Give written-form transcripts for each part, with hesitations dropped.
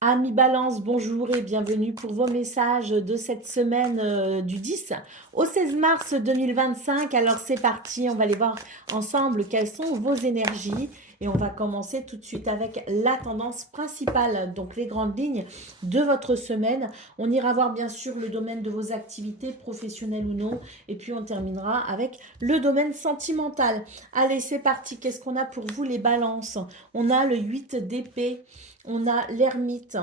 Amis Balance, bonjour et bienvenue pour vos messages de cette semaine du 10 au 16 mars 2025. Alors c'est parti, on va aller voir ensemble quelles sont vos énergies et on va commencer tout de suite avec la tendance principale, donc les grandes lignes de votre semaine. On ira voir bien sûr le domaine de vos activités professionnelles ou non et puis on terminera avec le domaine sentimental. Allez, c'est parti, qu'est-ce qu'on a pour vous les balances? On a le 8 d'épée. On a l'ermite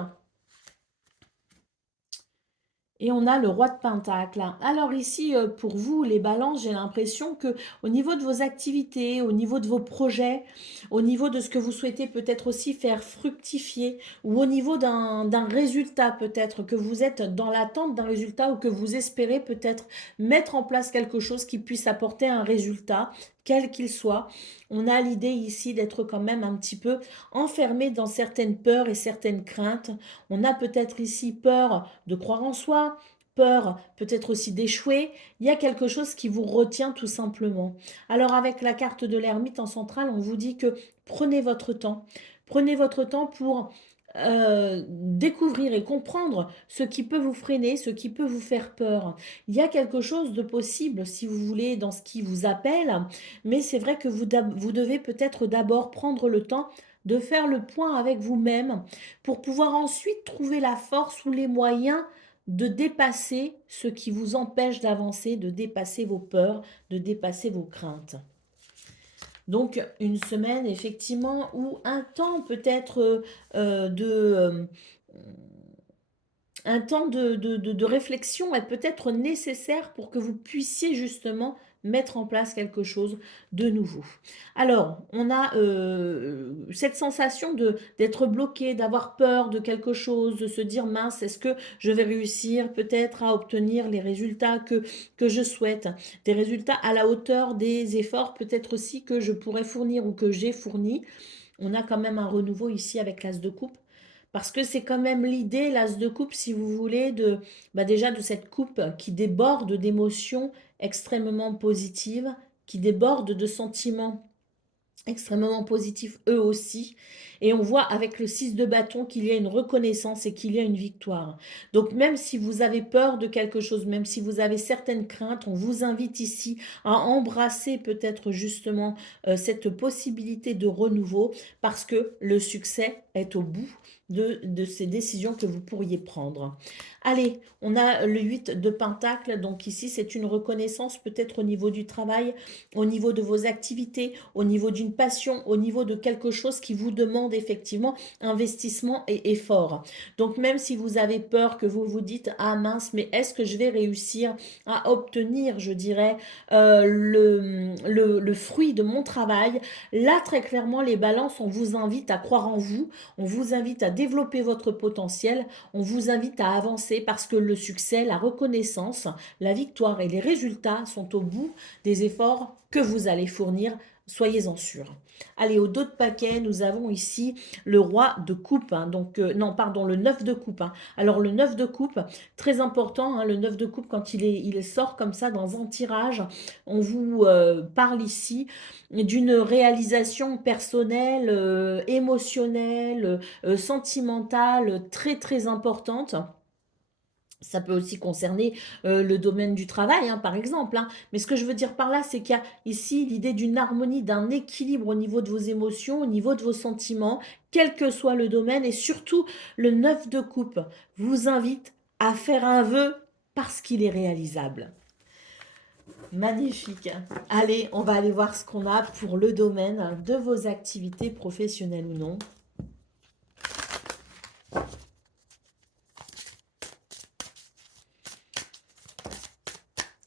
et on a le roi de Pentacle. Alors ici, pour vous, les balances, j'ai l'impression que au niveau de vos activités, au niveau de vos projets, au niveau de ce que vous souhaitez peut-être aussi faire fructifier, ou au niveau d'un résultat peut-être, que vous êtes dans l'attente d'un résultat ou que vous espérez peut-être mettre en place quelque chose qui puisse apporter un résultat, quel qu'il soit. On a l'idée ici d'être quand même un petit peu enfermé dans certaines peurs et certaines craintes. On a peut-être ici peur de croire en soi, peur peut-être aussi d'échouer. Il y a quelque chose qui vous retient tout simplement. Alors avec la carte de l'ermite en centrale, on vous dit que prenez votre temps. Prenez votre temps pour découvrir et comprendre ce qui peut vous freiner, ce qui peut vous faire peur. Il y a quelque chose de possible, si vous voulez, dans ce qui vous appelle, mais c'est vrai que vous devez peut-être d'abord prendre le temps de faire le point avec vous-même pour pouvoir ensuite trouver la force ou les moyens de dépasser ce qui vous empêche d'avancer, de dépasser vos peurs, de dépasser vos craintes. Donc une semaine effectivement ou un temps peut-être de un temps de réflexion est peut-être nécessaire pour que vous puissiez justement mettre en place quelque chose de nouveau. Alors, on a cette sensation d'être bloqué, d'avoir peur de quelque chose, de se dire mince, est-ce que je vais réussir peut-être à obtenir les résultats que je souhaite, des résultats à la hauteur des efforts peut-être aussi que je pourrais fournir ou que j'ai fourni. On a quand même un renouveau ici avec l'as de coupe. Parce que c'est quand même l'idée, l'as de coupe, si vous voulez, déjà de cette coupe qui déborde d'émotions extrêmement positives, qui déborde de sentiments extrêmement positifs eux aussi. Et on voit avec le 6 de bâton qu'il y a une reconnaissance et qu'il y a une victoire. Donc même si vous avez peur de quelque chose, même si vous avez certaines craintes, on vous invite ici à embrasser peut-être justement cette possibilité de renouveau parce que le succès est au bout de ces décisions que vous pourriez prendre. Allez, on a le 8 de Pentacle, donc ici c'est une reconnaissance peut-être au niveau du travail, au niveau de vos activités, au niveau d'une passion, au niveau de quelque chose qui vous demande effectivement investissement et effort. Donc même si vous avez peur que vous vous dites ah mince mais est-ce que je vais réussir à obtenir je dirais le fruit de mon travail, là très clairement les balances on vous invite à croire en vous, on vous invite à développer votre potentiel, on vous invite à avancer parce que le succès, la reconnaissance, la victoire et les résultats sont au bout des efforts que vous allez fournir, soyez-en sûrs. Allez, au dos de paquet, nous avons ici le roi de coupe, hein, donc non, pardon, le 9 de coupe. Hein. Alors le 9 de coupe, très important, hein, le 9 de coupe quand il sort comme ça dans un tirage, on vous parle ici d'une réalisation personnelle, émotionnelle, sentimentale très très importante. Ça peut aussi concerner le domaine du travail, hein, par exemple. Hein. Mais ce que je veux dire par là, c'est qu'il y a ici l'idée d'une harmonie, d'un équilibre au niveau de vos émotions, au niveau de vos sentiments, quel que soit le domaine. Et surtout, le 9 de coupe vous invite à faire un vœu parce qu'il est réalisable. Magnifique. Allez, on va aller voir ce qu'on a pour le domaine de vos activités professionnelles ou non.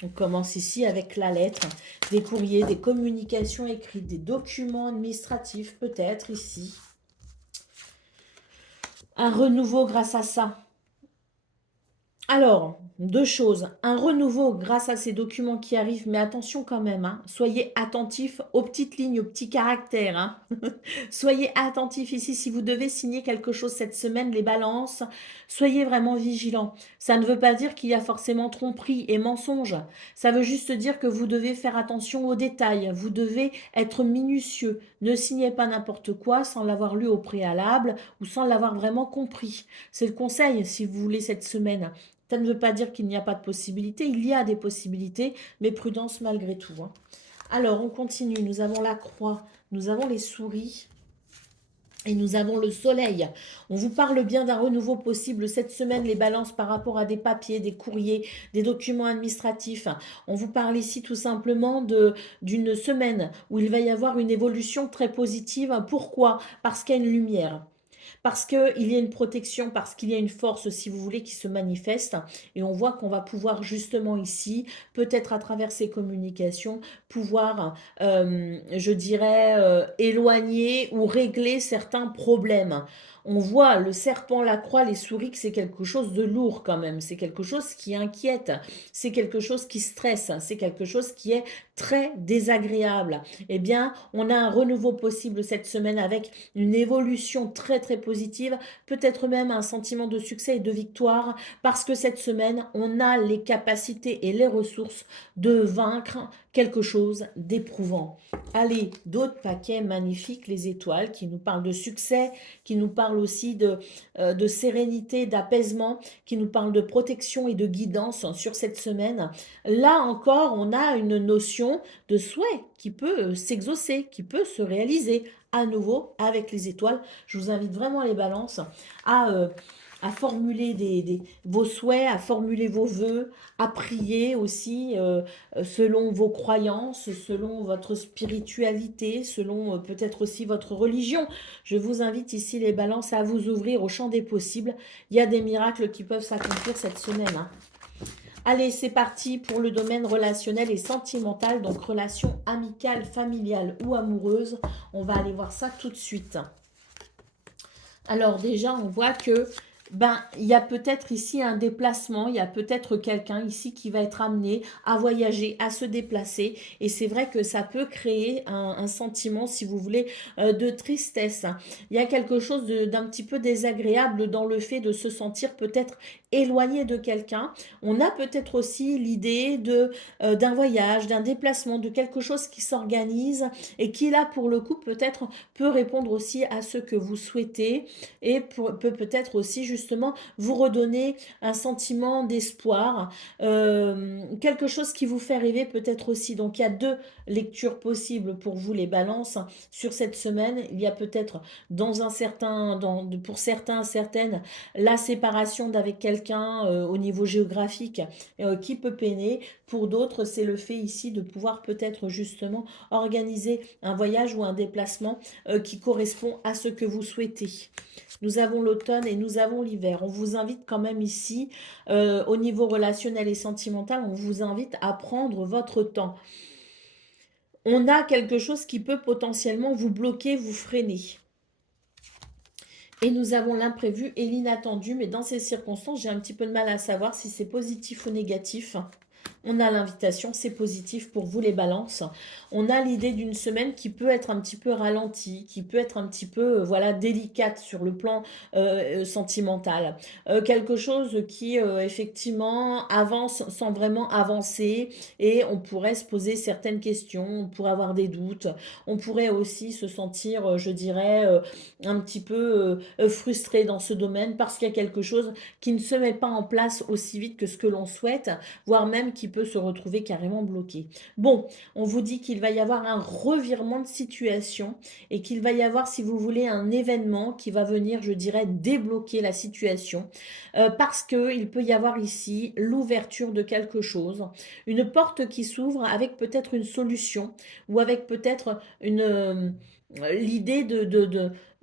On commence ici avec la lettre, des courriers, des communications écrites, des documents administratifs peut-être ici. Un renouveau grâce à ça. Alors, deux choses. Un renouveau grâce à ces documents qui arrivent, mais attention quand même, hein, soyez attentifs aux petites lignes, aux petits caractères, hein. Soyez attentifs ici si vous devez signer quelque chose cette semaine, les balances, soyez vraiment vigilants. Ça ne veut pas dire qu'il y a forcément tromperie et mensonge. Ça veut juste dire que vous devez faire attention aux détails. Vous devez être minutieux. Ne signez pas n'importe quoi sans l'avoir lu au préalable ou sans l'avoir vraiment compris. C'est le conseil si vous voulez cette semaine. Ça ne veut pas dire qu'il n'y a pas de possibilités. Il y a des possibilités, mais prudence malgré tout, hein. Alors, on continue. Nous avons la croix, nous avons les souris. Et nous avons le soleil. On vous parle bien d'un renouveau possible cette semaine, les balances par rapport à des papiers, des courriers, des documents administratifs. On vous parle ici tout simplement d'une semaine où il va y avoir une évolution très positive. Pourquoi? Parce qu'il y a une lumière. Parce qu'il y a une protection, parce qu'il y a une force, si vous voulez, qui se manifeste. Et on voit qu'on va pouvoir justement ici, peut-être à travers ces communications, pouvoir, je dirais, éloigner ou régler certains problèmes. On voit le serpent, la croix, les souris, que c'est quelque chose de lourd quand même. C'est quelque chose qui inquiète. C'est quelque chose qui stresse. C'est quelque chose qui est très désagréable. Eh bien, on a un renouveau possible cette semaine avec une évolution très très positive, peut-être même un sentiment de succès et de victoire, parce que cette semaine, on a les capacités et les ressources de vaincre quelque chose d'éprouvant. Allez, d'autres paquets magnifiques, les étoiles, qui nous parlent de succès, qui nous parlent aussi de sérénité, d'apaisement, qui nous parlent de protection et de guidance sur cette semaine. Là encore, on a une notion de souhait qui peut s'exaucer, qui peut se réaliser à nouveau avec les étoiles. Je vous invite vraiment les balances à, euh, à formuler vos souhaits, à formuler vos vœux, à prier aussi selon vos croyances, selon votre spiritualité, selon peut-être aussi votre religion. Je vous invite ici les balances à vous ouvrir au champ des possibles. Il y a des miracles qui peuvent s'accomplir cette semaine, hein. Allez, c'est parti pour le domaine relationnel et sentimental, donc relation amicale, familiale ou amoureuse. On va aller voir ça tout de suite. Alors déjà, on voit que il y a peut-être ici un déplacement, il y a peut-être quelqu'un ici qui va être amené à voyager, à se déplacer. Et c'est vrai que ça peut créer un sentiment, si vous voulez, de tristesse. Il y a quelque chose d'un petit peu désagréable dans le fait de se sentir peut-être éloigné de quelqu'un. On a peut-être aussi l'idée d'un voyage, d'un déplacement, de quelque chose qui s'organise et qui là, pour le coup, peut-être peut répondre aussi à ce que vous souhaitez et peut peut-être aussi justement vous redonner un sentiment d'espoir, quelque chose qui vous fait rêver peut-être aussi. Donc il y a deux lectures possibles pour vous les balances sur cette semaine. Il y a peut-être dans un certain, pour certains, certaines, la séparation d'avec quelqu'un au niveau géographique qui peut peiner. Pour d'autres, c'est le fait ici de pouvoir peut-être justement organiser un voyage ou un déplacement qui correspond à ce que vous souhaitez. Nous avons l'automne et nous avons l'hiver. On vous invite quand même ici, au niveau relationnel et sentimental, on vous invite à prendre votre temps. On a quelque chose qui peut potentiellement vous bloquer, vous freiner. Et nous avons l'imprévu et l'inattendu, mais dans ces circonstances, j'ai un petit peu de mal à savoir si c'est positif ou négatif. On a l'invitation, c'est positif pour vous les balances. On a l'idée d'une semaine qui peut être un petit peu ralentie, qui peut être un petit peu voilà délicate sur le plan sentimental. Quelque chose qui effectivement avance sans vraiment avancer et on pourrait se poser certaines questions, on pourrait avoir des doutes, on pourrait aussi se sentir, je dirais, un petit peu frustré dans ce domaine parce qu'il y a quelque chose qui ne se met pas en place aussi vite que ce que l'on souhaite, voire même qui peut se retrouver carrément bloqué. Bon, on vous dit qu'il va y avoir un revirement de situation et qu'il va y avoir, si vous voulez, un événement qui va venir, je dirais, débloquer la situation parce qu'il peut y avoir ici l'ouverture de quelque chose, une porte qui s'ouvre avec peut-être une solution ou avec peut-être l'idée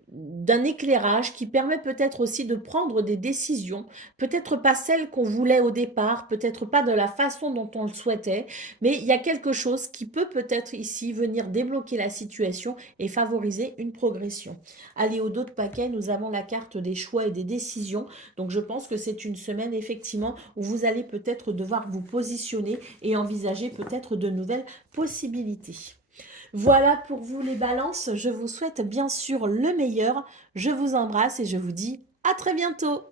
d'un éclairage qui permet peut-être aussi de prendre des décisions, peut-être pas celles qu'on voulait au départ, peut-être pas de la façon dont on le souhaitait, mais il y a quelque chose qui peut peut-être ici venir débloquer la situation et favoriser une progression. Allez, au dos de paquet, nous avons la carte des choix et des décisions. Donc je pense que c'est une semaine effectivement où vous allez peut-être devoir vous positionner et envisager peut-être de nouvelles possibilités. Voilà pour vous les balances. Je vous souhaite bien sûr le meilleur. Je vous embrasse et je vous dis à très bientôt.